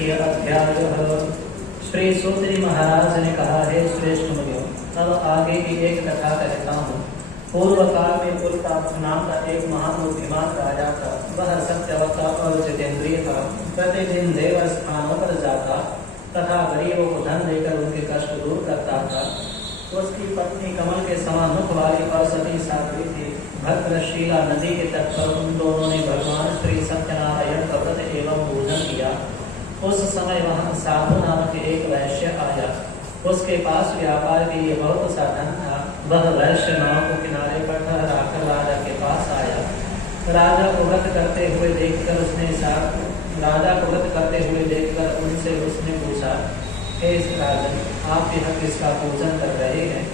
तृतीय अध्याय। श्री सूत जी महाराज ने कहा, हे श्रेष्ठ मुनियों, अब आगे की एक कथा कहता हूँ। पूर्व काल में उल्का नाम का एक महान बुद्धिमान राजा था। वह सत्यवक्ता और जितेंद्रिय था। प्रतिदिन देव स्थानों पर जाता तथा गरीबों को धन देकर उनके कष्ट दूर करता था। उसकी पत्नी कमल के समान मुख वाली और सती साध्वी थी। भद्रशीला नदी के तट पर उन दोनों ने भगवान श्री सत्यनारायण का व्रत एवं पूजन किया। उस समय वहां साधु नामक एक वैश्य आया। उसके पास व्यापार के लिए बहुत सा धन था। वह वैश्य नाव को किनारे पर ठहराकर राजा के पास आया। राजा को व्रत करते हुए देखकर उनसे उसने पूछा, हे राजन, आप यह किसका पूजन कर रहे हैं?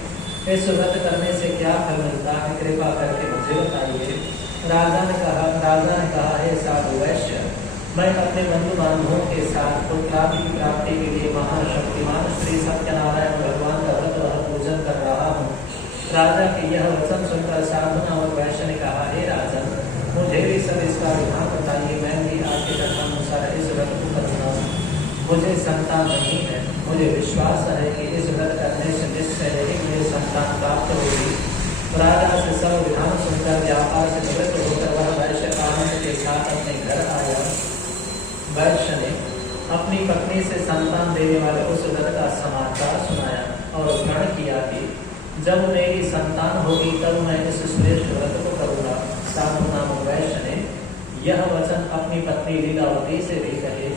इस व्रत करने से क्या फल मिलता है? कृपा करके मुझे बताइए। राजा ने कहा, हे साधु वैश्य, मैं अपने बंधु बांधवों के साथ पुत्रादि की प्राप्ति के लिए महाशक्तिमान श्री सत्यनारायण भगवान का व्रत वह पूजन कर रहा हूँ। राजा के यह वचन सुनकर साधु नामक वैश्य ने कहा, हे राजन, मुझे भी सब इसका विधान बताइए। मैं भी आपके कथानुसार इस व्रत को करूँगा। मुझे संतान नहीं है। मुझे विश्वास है कि इस व्रत करने से निश्चय ही मुझे संतान प्राप्त होगी। राजा से सब विधान सुनकर व्यापार से निवृत्त होकर वह वैश्य आनंद के साथ अपने घर आया। वैश्य ने अपनी पत्नी से संतान देने वाले उस व्रत का समाचार सुनाया और प्रण किया कि जब मेरी संतान होगी तब मैं इस श्रेष्ठ व्रत को करूँगा। साधु नामक वैश्य ने यह वचन अपनी पत्नी लीलावती से भी कहे।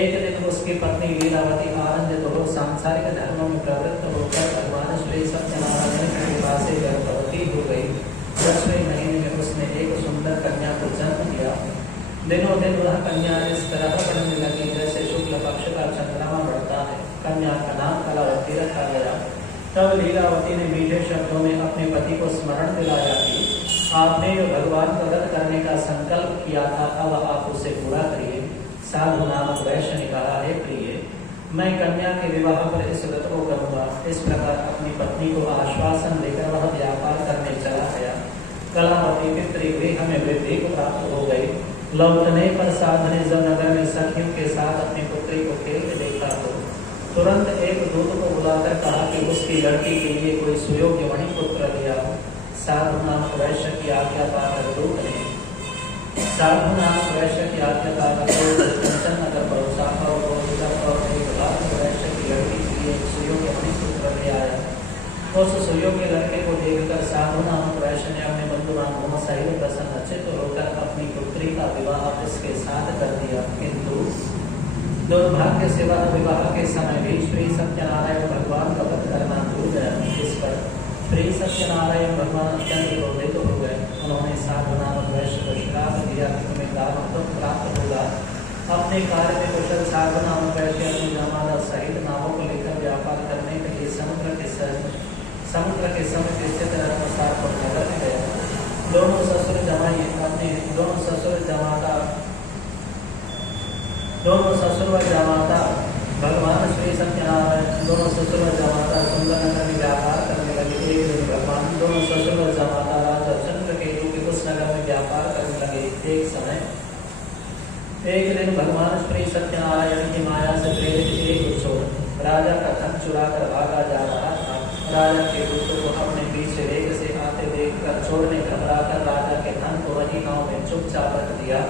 एक दिन उसकी पत्नी लीलावती आनंदित हो सांसारिक धर्मों में प्रवृत्त होकर भगवान श्री सत्यनारायण की कृपा से गर्भवती हो गई। 10वें महीने में उसने एक सुंदर कन्या को जन्म दिया। दिनों दिन वह कन्या इस तरह बढ़ने लगी जैसे शुक्ल पक्ष का चंद्रमा बढ़ता है। कन्या का नाम कलावती रखा गया। तब लीलावती ने मीठे शब्दों में अपने पति को स्मरण दिलाया कि आपने जो भगवान का व्रत करने का संकल्प किया था, अब आप उसे पूरा करिए। साधु नामक वैश्य ने कहा, हे प्रिय, मैं कन्या के विवाह पर इस व्रत को करूँगा। इस प्रकार अपनी पत्नी को आश्वासन देकर वह व्यापार करने चला गया। कलावती पितृगृह में वृद्धि को प्राप्त हो गई। लौटने पर साधु ने जब नगर में सखियों के साथ अपनी पुत्री को खेलते देखा तो तुरंत एक दूत को बुलाकर कहा कि उसकी लड़की के लिए कोई सुयोग्य मणिपुत्र लिया हो। साधु नामक वैश्य की आज्ञा पाकर दूत ने कंचन नगर पहुंचा और एक वैश्य की लड़की के लिए सुयोग्य मणिपुत्र ले आया। उस सुयोग्य लड़के को देखकर साधु नामक वैश्य ने अपने बंधु बांधवों सहित प्रसन्नचित्त होकर अपनी पुत्री का विवाह इसके साथ कर दिया। किंतु दुर्भाग्य से वह विवाह के समय भी श्री सत्यनारायण भगवान का व्रत करना भूल गया। इस पर श्री सत्यनारायण भगवान अत्यंत क्रोधित हो गए। उन्होंने साधु नामक वैश्य को श्राप दिया कि तुम्हें दारुण दुख प्राप्त होगा। अपने कार्य में कुशल साधु नामक वैश्य अपनी जमाना सहित नावों को लेकर व्यापार करने के लिए समुद्र के समीप स्थित रत्नसार को नगर में गया। दोनों ससुर व जमाता भगवान श्री सत्यनारायण सुंदर नगर में व्यापार करने लगे। एक दिन भगवान दोनों ससुर व जमाता राजा चंद्रकेतु के उस नगर में व्यापार करने लगे। एक दिन भगवान श्री सत्यनारायण की माया से प्रेरित एक चोर राजा का धन चुरा कर भागा जा रहा था। राजा के दूतों को अपने पीछे वेग से आते देखकर चोर ने घबराकर राजा के धन को वही गांव में चुपचाप रख दिया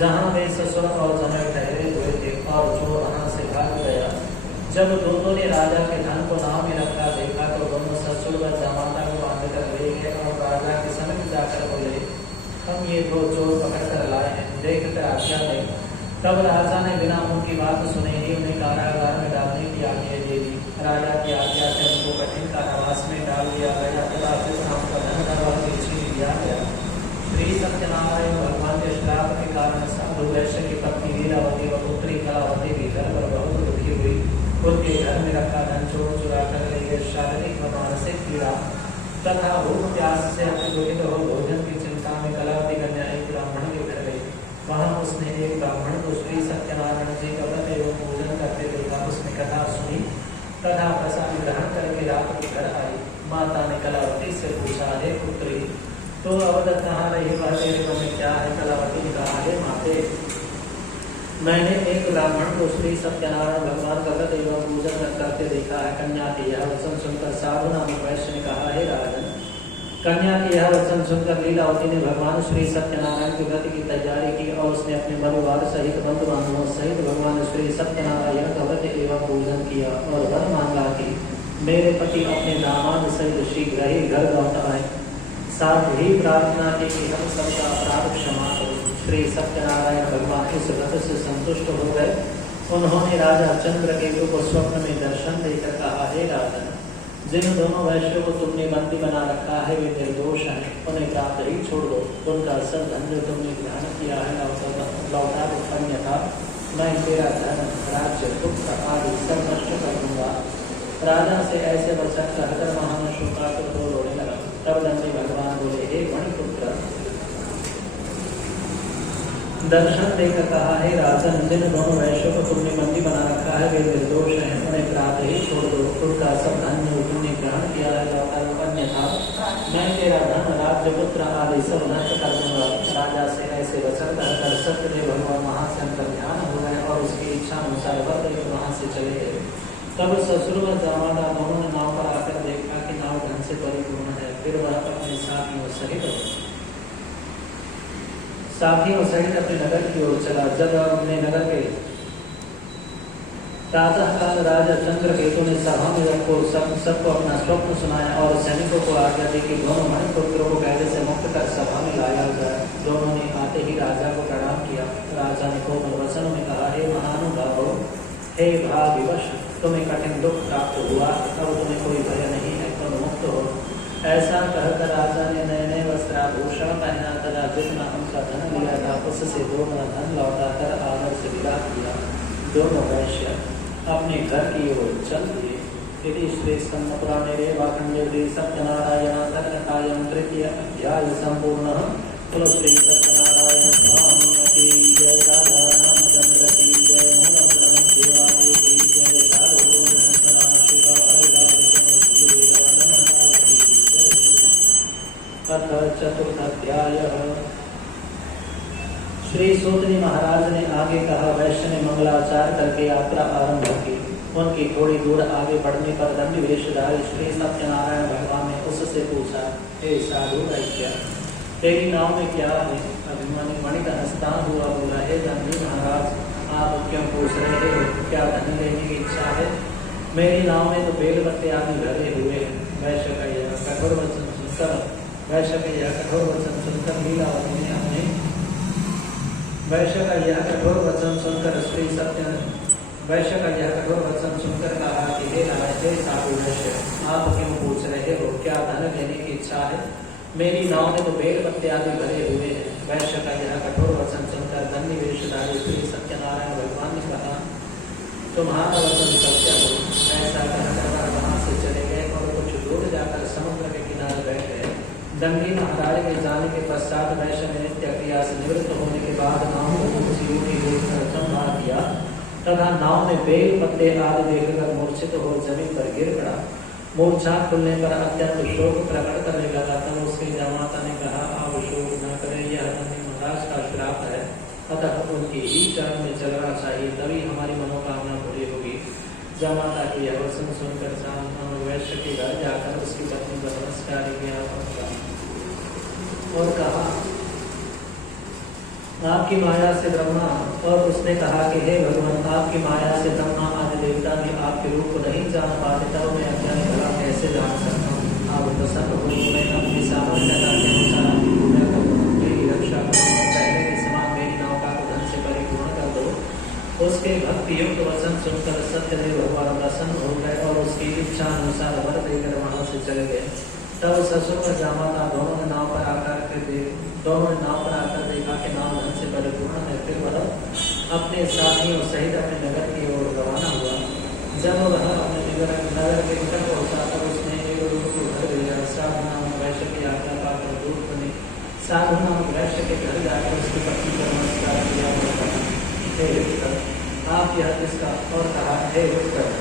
जहां वे ससुर और जमाई ठहरे हुए थे, और चोर वहां से भाग गया। जब दोनों ने राजा के धन को नाव में रखा देखा तो दोनों ससुर व जमाता को बांधकर ले गए और राजा के समीप जाकर बोले, हम ये दो चोर पकड़ कर लाए हैं, देख कर आज्ञा दें। तब राजा ने बिना उनकी बात सुने ही उन्हें कारागार में डालने की आज्ञा दे दी। राजा की आज्ञा से उनको कठिन कारावास में डाल दिया गया तथा फिर उनका धन छीन लिया गया। श्री सत्यनारायण भगवान के श्राप के कारण साधु वैश्य की पत्नी लीलावती व पुत्री कलावती भी घर पर बहुत दुखी हुई। उनके घर में रखा धन चोर चुरा कर ले गए। शारीरिक व मानसिक पीड़ा तथा भूख प्यास से अतिदुखित हो भोजन की चिंता में कलावती कन्या एक ब्राह्मण के घर गई। वहां उसने एक ब्राह्मण को श्री सत्यनारायण जी का व्रत एवं पूजन करते देखा। उसने कथा सुनी तथा प्रसाद ग्रहण करके रात को घर आई। माता ने कलावती से पूछा, हे पुत्री, तो अब तक कहाँ रही? वह तेरे मन में क्या है? कलावती ने कहा, हे माते, मैंने एक ब्राह्मण को श्री सत्यनारायण भगवान का व्रत एवं पूजन करते देखा है। कन्या के यह वचन सुनकर साधु नामक वैश्य ने कहा, हे राजन, कन्या के यह वचन सुनकर लीलावती ने भगवान श्री सत्यनारायण के व्रत की तैयारी की और उसने अपने परिवार सहित बंधु बांधवों सहित भगवान श्री सत्यनारायण का व्रत एवं पूजन किया और वर मांगा कि मेरे पति अपने दामाद सहित शीघ्र ही घर लौट आए। साथ ही प्रार्थना की कि हम सबका अपराध क्षमा करो। श्री सत्यनारायण भगवान इस व्रत से संतुष्ट हो गए। उन्होंने राजा चंद्रकेतु को स्वप्न में दर्शन देकर कहा, हे राजन, जिन दोनों वैश्यों को तुमने बंदी बना रखा है वे निर्दोष हैं, उन्हें प्राप्त ही छोड़ दो। उनका सब धन जो तुमने ग्रहण किया है लौटा दो, अन्यथा मैं तेरा धन राज्य पुत्र आदि सब नष्ट कर दूंगा। राजा से ऐसे वचन कहकर महान शोकातुर हो रोने लगा। तब दंडी भगवान बोले, हे मणिपुत्र, दर्शन देकर कहा, हे राजन, जिन दोनों वैश्यों को तुमने बंदी बना रखा है वे निर्दोष हैं, उन्हें प्राप्त ही छोड़ दो। उनका सब धन जो तुमने ग्रहण किया है लौटा दो, अन्यथा मैं तेरा धन राज्य पुत्र आदि सब नष्ट कर दूंगा। राजा से ऐसे वचन कहकर सत्यदेव भगवान वहां से अंतर्ध्यान हो गए और उसकी इच्छा अनुसार वर लेकर वहां से चले गए। तब ससुर व जामाता दोनों ने नाव पर आकर देखा कि नाव धन से परिपूर्ण है। फिर वह अपने साथियों सहित अपने नगर की ओर चला। जब अपने नगर के प्रातःकाल राजा चंद्रकेतु ने सभा में सबको अपना स्वप्न सुनाया और सैनिकों को आज्ञा दी कि दोनों मणिपुत्रों को कैदे से मुक्त कर सभा में लाया जाए। दोनों ने आते ही राजा को प्रणाम किया। राजा ने कोमल वचनों में कहा, हे महानुभाव, हे भाविवश, तुम्हें कठिन दुख प्राप्त हुआ, अब तुम्हें कोई भय नहीं है, तुम मुक्त हो। ऐसा कहकर राजा ने नए नए वस्त्राभूषण पहना तथा जितना उनका धन लिया था उससे दोगुना धन लौटाकर आदर से विदा किया। दोनों वैश्य अपने घर की ओर चल दिए। यदि श्री स्कंदपुराणे रेवाखंडे सत्यनारायण तृतीय अध्याय संपूर्ण। बोलो श्री सत्यनारायण स्वामी की जय, राधा रामचंद्र की जय, मोहन शिवाय की जय, साधु अथ चतुर्थ अध्याय। श्री सूतनी महाराज ने आगे कहा, वैश्य ने मंगलाचार करके यात्रा आरंभ की। उनकी थोड़ी दूर आगे बढ़ने पर दंडी वेशधारी श्री सत्यनारायण भगवान ने उससे पूछा, हे साधु वैश्य, तेरी नाव में क्या है? अभिमानी वणिक हंसता हुआ बोला, हे दंडी महाराज, आप क्यों पूछ रहे हो? क्या धन लेने की इच्छा है? मेरी नाव में तो बेल पत्ते आदि भरे हुए हैं। वैश्य का यह कठोर वचन सुनकर लीलावती ने अपने वैश्य का यह कठोर वचन सुनकर कहा कि हे साधु वैश्य, आप क्यों पूछ रहे हो? क्या धन लेने की इच्छा है? मेरी नाव में तो बेल पत्ते आदि भरे हुए हैं। वैश्य का यह कठोर वचन सुनकर धन्य वेशधारी श्री सत्यनारायण भगवान ने कहा, तुम्हारा वचन सत्य हो। ऐसा कहकर वहां से चले गए और कुछ दूर जाकर समुद्र के किनारे बैठ गए। दंडी महाराज के जाने के पश्चात वैश्य ने नित्य क्रिया से निवृत्त होने के बाद नाव को किसी संभाल दिया तथा नाव में बेल पत्ते आदि देखकर मूर्छित हो जमीन पर गिर पड़ा। मूर्छा खुलने पर अत्यंत शोक प्रकट करने लगा। तब उसकी जामाता ने कहा, आप शोक न करें, यह दंडी महाराज का श्राप है, अतः उनकी ही चरण में चलना चाहिए, तभी हमारी मनोकामना पूरी होगी। जामाता की यह वचन सुनकर वैश्य के घर जाकर उसकी पत्नी को नमस्कार किया और कहा, आपकी माया से ब्रह्मा, और उसने कहा कि हे भगवान, आपकी माया से ब्रह्मा आदि देवता भी आपके रूप को नहीं जान पाते, तब मैं अज्ञानी भला कैसे जान सकता हूँ? आप प्रसन्न हो, मैं अपनी सामर्थ्यता के अनुसार पूजा करूँ, मेरी रक्षा करूँ, पहले के समान मेरी नौका को धन से परिपूर्ण कर दो। उसके भक्ति युक्त वचन सुनकर सत्यदेव भगवान प्रसन्न हो गए और उसकी इच्छा अनुसार वर देकर वहां से चले गए। तब ससुर व जामाता दोनों ने नाव पर आकर देखा कि नाव धन से परिपूर्ण है। फिर वह अपने साथियों सहित अपने नगर की ओर रवाना हुआ। जब वह अपने नगर के निकट पहुंचा तब उसने एक लोगों को घर भेजा। साधु नामक वैश्य की आज्ञा पाकर दूर बने। साधु नामक वैश्य के घर जाकर उसकी पत्नी को नमस्कार किया और कहा, हे उत्तर, आप यह किसका? और कहा, हे उत्तर,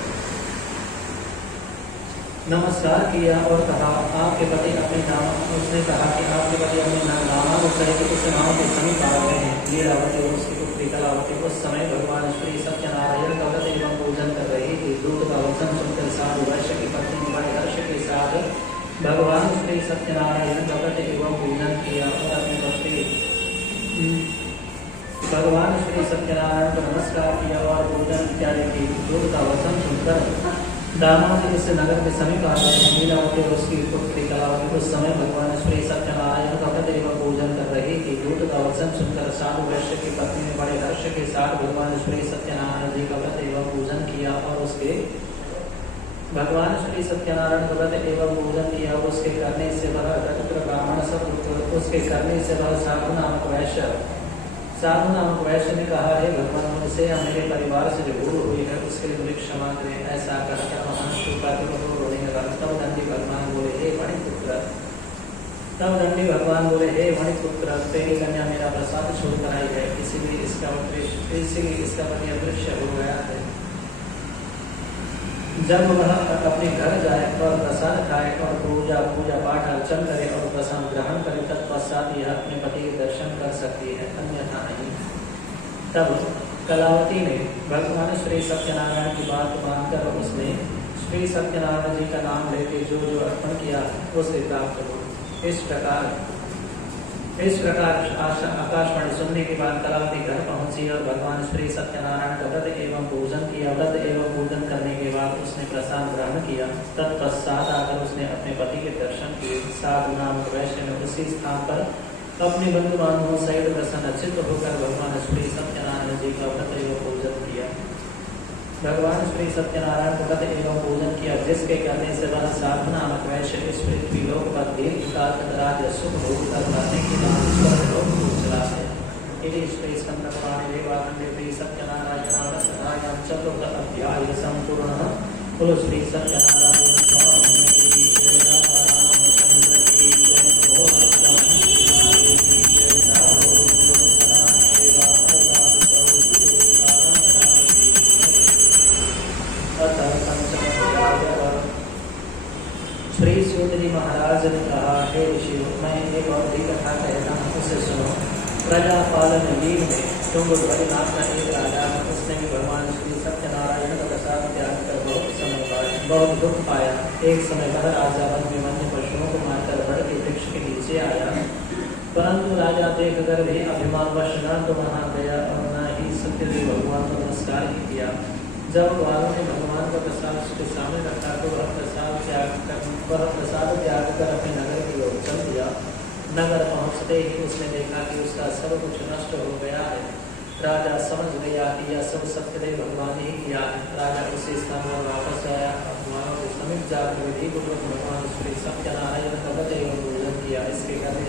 नमस्कार किया और कहा, आपके पति अपने नाम। उसने कहा कि आपके पति अपने नाम सहित उस नाम के समीप आ गए हैं। लीलावती और उसकी पुत्री कलावती उस समय भगवान श्री सत्यनारायण का व्रत एवं पूजन कर रही थी। दूत का वचन सुनकर साधु वैश्य की पत्नी ने बड़े हर्ष के साथ भगवान श्री सत्यनारायण का व्रत एवं पूजन किया और अपने पति भगवान श्री सत्यनारायण को नमस्कार किया और पूजन इत्यादि की। दूत का वचन सुनकर दामाद इस नगर के समीप आ गए। लीलावती और उसकी पुत्री कलावती उस समय भगवान श्री सत्यनारायण का व्रत एवं पूजन कर रही थी। दूत का वचन सुनकर साधु वैश्य की पत्नी ने बड़े हर्ष के साथ भगवान श्री सत्यनारायण जी का व्रत एवं पूजन किया और उसके भगवान श्री सत्यनारायण का व्रत एवं पूजन किया और उसके करने से वह दरिद्र ब्राह्मण सब उसके करने से वह साधु नामक वैश्य ने कहा है भगवान मुझसे या मेरे परिवार से जो भूल हुई है उसके लिए मुझे क्षमा करें। ऐसा कहकर महान कृपा के रोने लगा। तब दंडी भगवान बोले हे मणिपुत्र तेरी कन्या मेरा प्रसाद छोड़कर आई है, इसीलिए इसका पति अदृश्य हो गया है। जब वह अपने घर जाए और प्रसाद खाए और पूजा पाठ अर्चन करे और प्रसाद ग्रहण करे तत्पश्चात यह अपने पति के दर्शन कर सकती है, अन्यथा नहीं। तब कलावती ने भगवान श्री सत्यनारायण की बात मानकर उसने श्री सत्यनारायण जी का नाम लेके जो अर्पण किया उसे प्राप्त हो। इस प्रकार आकाशवाणी सुनने के बाद कलावती घर पहुंची और भगवान श्री सत्यनारायण का व्रत एवं पूजन किया। व्रत एवं पूजन करने के बाद उसने प्रसाद ग्रहण किया। तत्पश्चात आकर उसने अपने पति के दर्शन किए। साधु नामक वैश्य ने उसी स्थान पर अपने बंधु बांधवों सहित प्रसन्नचित्त होकर भगवान श्री सत्यनारायण जी का व्रत एवं पूजन किया। भगवान श्री सत्यनारायण का व्रत एवं पूजन किया, जिसके करने से वह साधु नामक वैश्य इस पृथ्वी लोक पर दीर्घकाल तक राज्य सुख भोग कर मरने के बाद स्वर्ग लोक को चला गया। इति श्री स्कंद पुराणे देवाखंडे श्री सत्यनारायण व्रतायां चतुर्थ अध्याय संपूर्णः। बोलो श्री सत्यनारायण स्वामी की जय। राधा रामचंद्र की जय। श्री सूत जी महाराज ने कहा, हे ऋषि, मैं एक और भी कथा कहता हूँ, उसे सुनो। प्रजापालन लील में तुंगध्वज नाम का एक राजा, उसने भी भगवान श्री सत्यनारायण का प्रसाद त्याग कर बहुत दुख पाया। एक समय वह राजा वन में वन्य पशुओं को मारकर बड़ के वृक्ष के नीचे आया, परंतु राजा देख कर भी अभिमानवश न तो वहां गया और न ही सत्यदेव भगवान को नमस्कार ही किया। जब वालों ने भगवान का प्रसाद उसके सामने रखा तो वह प्रसाद त्याग कर अपने नगर की ओर चल दिया। नगर पहुंचते ही उसने देखा कि उसका सब कुछ नष्ट हो गया है। राजा समझ गया कि यह सब सत्यदेव भगवान ही किया है। राजा उसी स्थान पर वापस आया और वालों के समीप जाकर विधिपूर्वक भगवान श्री सत्यनारायण का व्रत एवं पूजन किया। इसके करने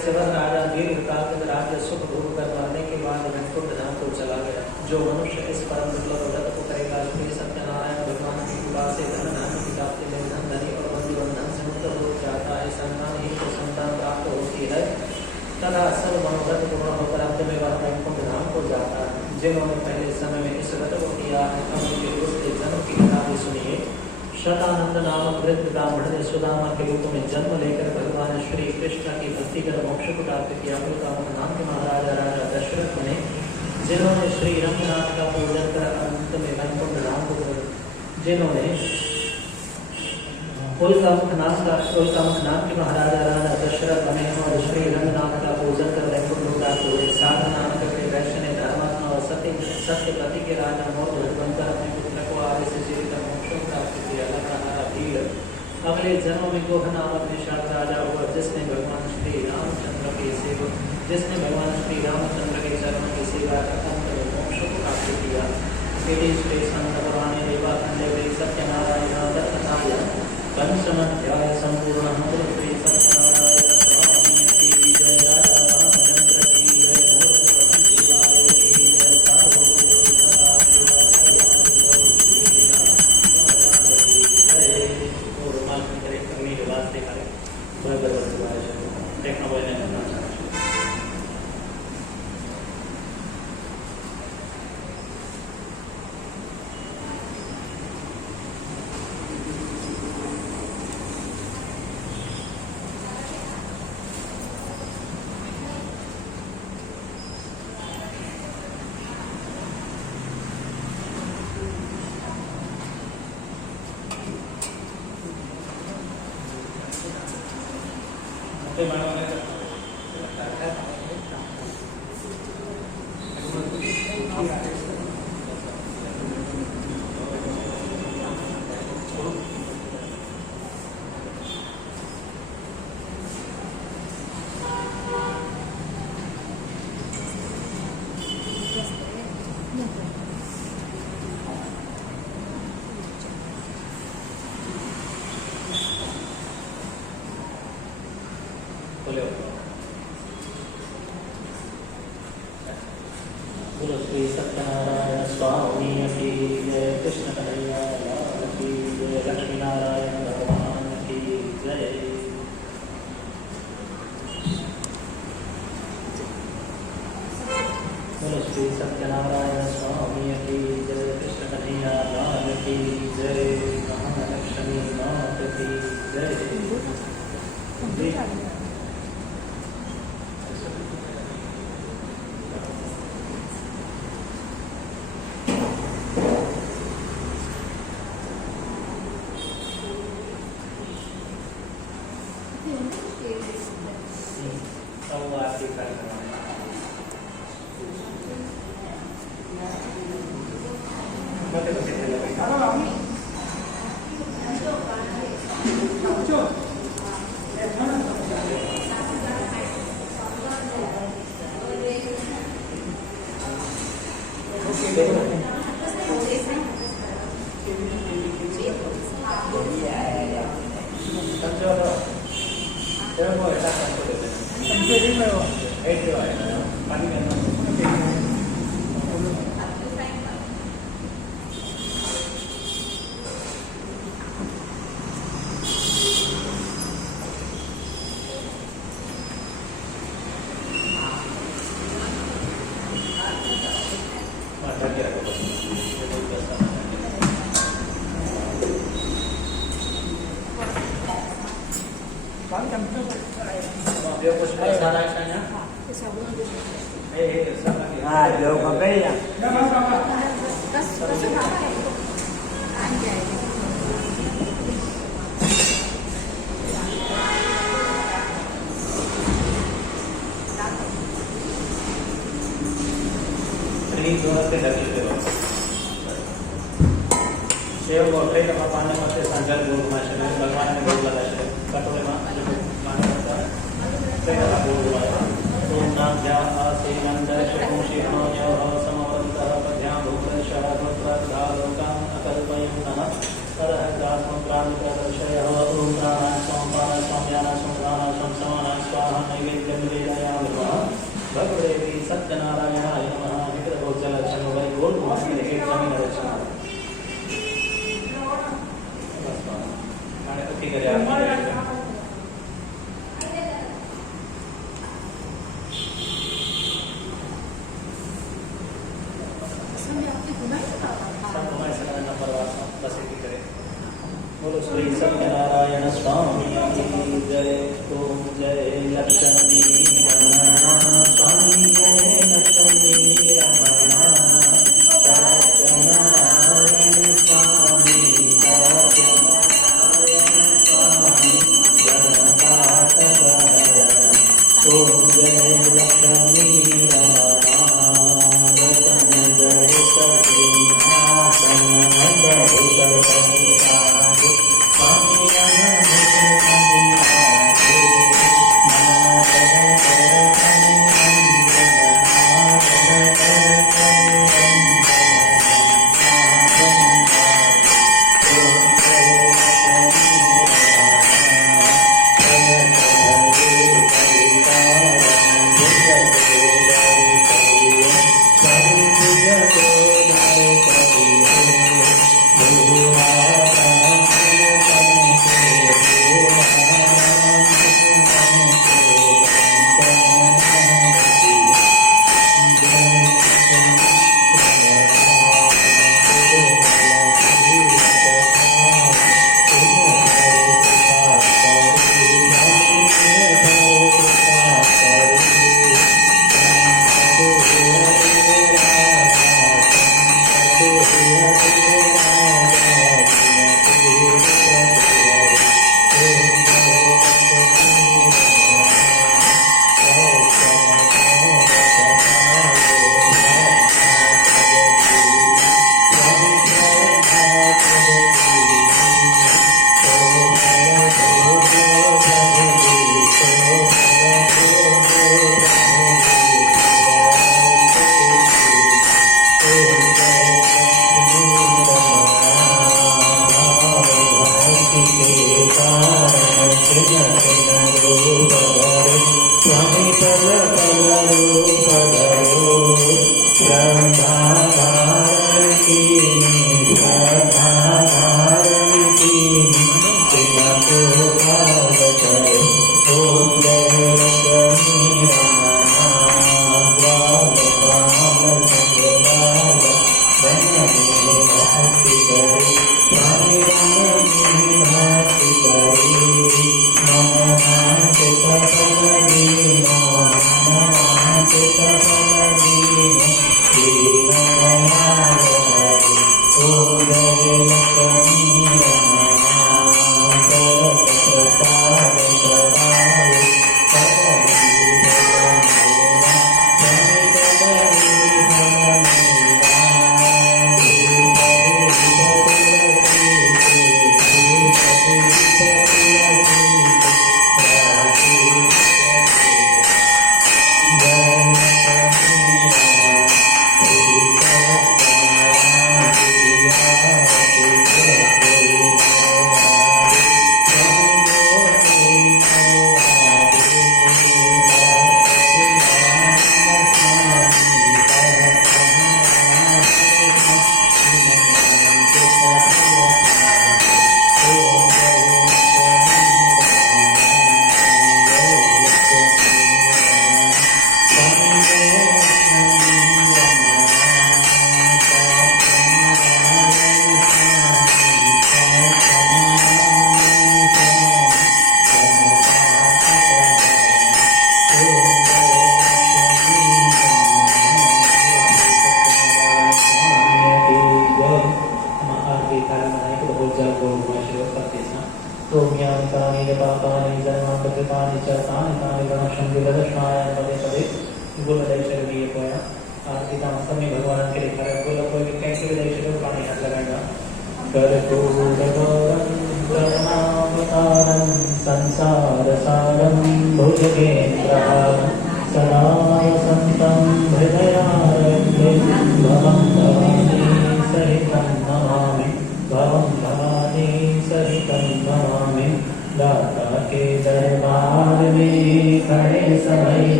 से वह राजा दीर्घकाल तक राज्य सुख भोग कर मरने के बाद वैकुंठ धाम को चला गया। जो मनुष्य इस परम दुर्लभ व्रत को करेगा, श्री सत्यनारायण भगवान की कृपा से धन धान्य की प्राप्ति में धन धनी और बंधु बंधन से मुक्त हो जाता है। संतानहीन को संतान प्राप्त होती है तथा सब मनोरथ पूर्ण होकर अंत में वह वैकुंठ धाम को जाता है। जिन्होंने पहले समय में इस व्रत को किया है, उनके उसके जन्म की कथा भी सुनिए। शतानंद नामक वृद्ध ब्राह्मण ने सुदामा के रूप में जन्म लेकर भगवान श्री कृष्ण की भक्ति कर मोक्ष को प्राप्त किया। उनका नाम के महाराजा राजा दशरथ बने, जिन्होंने श्री रंगनाथ का पूजन कर अंत में वैकुंठ धाम को जिन्होंने उल्कामुख नाम के महाराजा राजा दशरथ बने और श्री रंगनाथ का पूजन कर वैकुंठ को प्राप्त हुए। साधु नामक वैश्य ने धर्मात्मा और सत्यपति के राजा मोर बनकर अपने पुत्र को आगे से जीवित मोक्ष को प्राप्त किया। अगले जन्म में गोह नामक निषाद राजा हुआ, जिसने भगवान श्री रामचंद्र के चरणों की सेवा कर अंत में मोक्ष को प्राप्त किया। श्री स्कंद पुराणे देवाखंडे सत्यनारायण व्रतायां पंचम अध्याय संपूर्णः। श्री सत्यनारायण स्वामी की जय। राजा रामचंद्र की जय। बोलो श्री सत्यनारायण स्वामी की जय, कृष्ण कन्हैया लाल की जय, लक्ष्मी नारायण भगवान की जय। बोलो श्री सत्यनारायण स्वामी की जय, कृष्ण कन्हैया लाल की जय, महालक्ष्मी माता की जय। Được mà cái सेव गोठे तथा पानी में संजल गोल माशे भगवान ने गोल लगा शे कटोरे में माने होता है कई तरह गोल हुआ ओम नाम ध्या आसेनंद शकोषि हनोय समवंतः पद्यां भूतशः भद्रदालोकां अकल्पयं नमः सरह दासमप्राणितदर्शय ओम प्राणां स्वापान स्वाम्यानां स्वादानां समानां स्वाहा नैवेद्यं निवेदयामि भगवते सत्यनारायणाय नमः निकृतोज्जल चंद्रवै गोल मास्के एक जमीन रचना ठीक है बोलो श्री सत्यनारायण स्वामी की जय। ओम जय लक्ष्मी रमण स्वामी जय लक्ष्मी रमण सत्यनारायण स्वामी ओम जय लक्ष्मी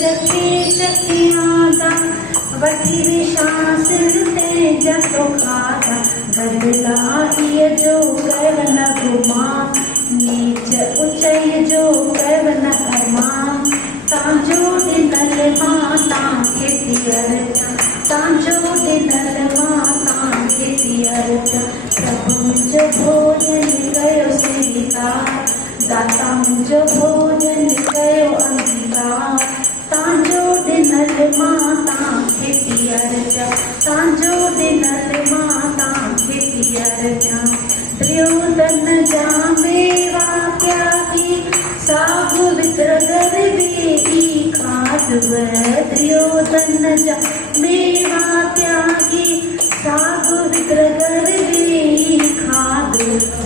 चखे चखियादा वठी विशास ते जसो खाधा बदला ये जो कवन गुमान नीच ऊंचाई जो कवन अरमान तांजो दिनल माता खेतियर तांजो दिनल माता खेतियर प्रभु मुझो भोजन कयो स्वीकार दाता मुझो भोजन कयो अंगीकार तांजो दिनल माता खेतियर तांजो दिनल माता खेतियर दुर्योधन जा मेवा त्यागी साहु वित्रगर वेगी खादव दुर्योधन जा मेवा त्यागी साहु वित्रगर वेगी खाद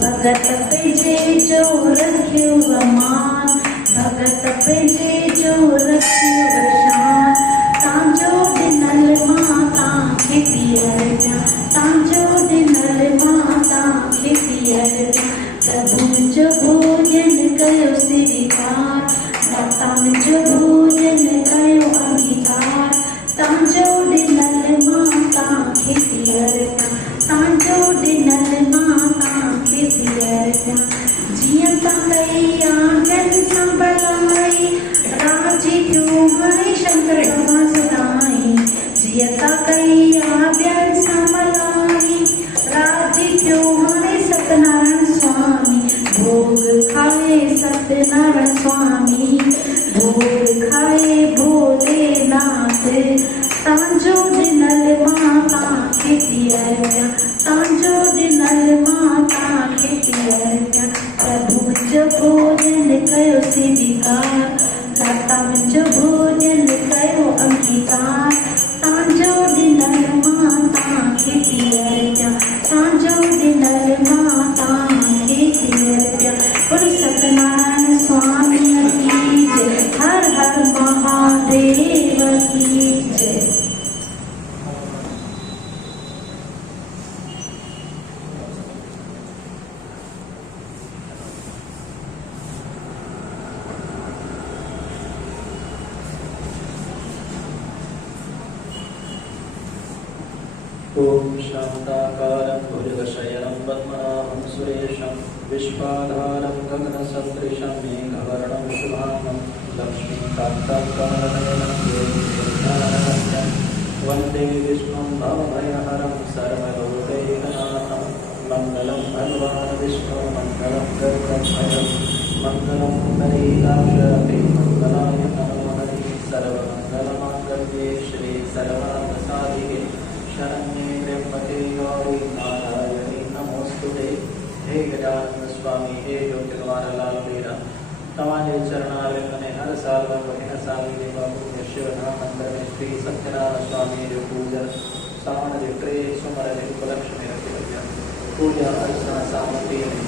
भगत पेजे जो रख्यो अमान भगत पेजे जो रख्यो शान तांजो दिनल माता खेतियर तांजो दिनल माता खेतियर प्रभु मुझो भोजन कयो स्वीकार दाता मुझो भोजन कयो अंगीकार तांजो दिनल माता खेतियर तांजो दिनल माता खेतियर जियं ता कई आंगन संभलाई राजी क्यों हरि शंकर सदाई जियं ता कई आंगन संभलाई राजी क्यों हरि सत्यनारायण स्वामी भोग खाए सत्यनारायण स्वामी भोग खाए भोलेनाथ तांजो दिनल माता खेतियर तांजो दिनल माता खेतियर प्रभु मुझो भोजन कयो स्वीकार दाता मुझो भोजन कयो अंगीकार तांजो दिनल माता खेतियर तांजो दिनल माता खेतियर बोलो सत्यनारायण स्वामी की जय हर हर महादेव की जय। ओम शांताकारं भुजगशयनं पद्मनाभं सुरेशं विश्वाधारं गगनसदृशं मेघवर्णं शुभांगं लक्ष्मीकान्तं कमलनयनं योगिज्ञानगम्यं वन्दे विष्णुं भवभयहरं सर्वलोकैकनाथं मङ्गलं भगवान् विष्णु मङ्गलं गरुडध्वजं मङ्गलं हरिदाशरथे मङ्गलाय नमो हरि सर्वमङ्गलमाङ्गल्ये श्री सर्वार्थसाधिके शरण्ये त्र्यंबके गौरी नारायणी नमोस्तुते। हे गजानन स्वामी हे ज्योतिर्वार लाल बेरा तमारे चरणारविंद ने हर साल वहिन साल देवा पुण्य शिव नाम मंदिर में श्री सत्यनारायण स्वामी जो पूजन सावन जो त्रे सुमर जो उपलक्ष्य में रखे पूजा अर्चना सामग्री में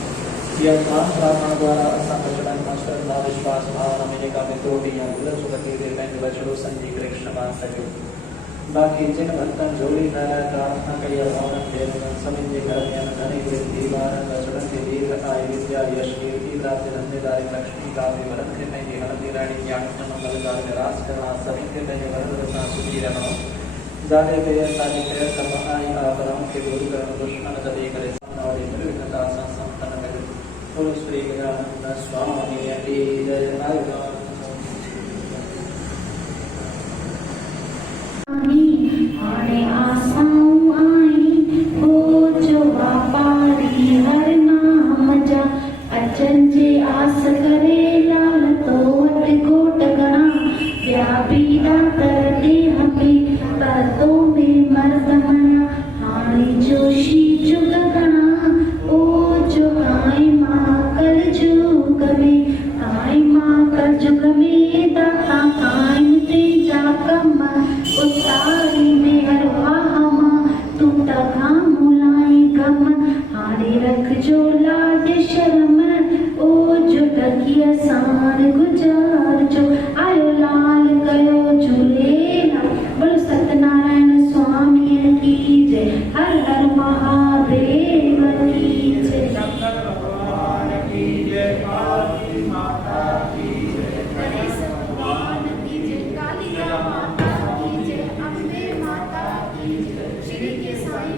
यह प्रार्थना द्वारा असंगठन श्रद्धा विश्वास भावना में का में त्रुटि या भूल सुगति दे में बचड़ो संजी कृष्ण मान सके बाकी जिन भक्तन जोड़ी नारा प्रार्थना करिया भावना देवगन समिंजे करमियन धनी वृद्धि वारन वचन के दीर्घ आय विद्या यश कीर्ति प्राप्ति धन्यदारी लक्ष्मी का विवरण के में हरती रानी ज्ञान मंगलदार विराज करना सभी के में वरद रत्ना सुखी रहना जाने पे सारी पे सब आई आभरण के गुरु करण दुश्मन सदी करे और निर्विघ्नता संपन्न करे बोलो श्री गजानन स्वामी की जय। आने आसाऊं आई हो जो व्यापारी हर नाम जा अचन जे आस करे लाल तो वट गोट गणा व्यापी दातर दे हमें तो में मर्द मना हाणे जोशी जुग गणा ओ जो आई मां कल जुग में आई मां कल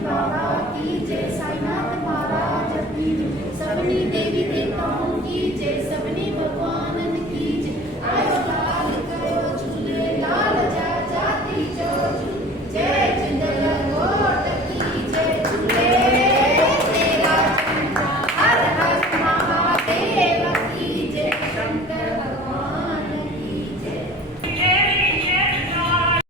बाबा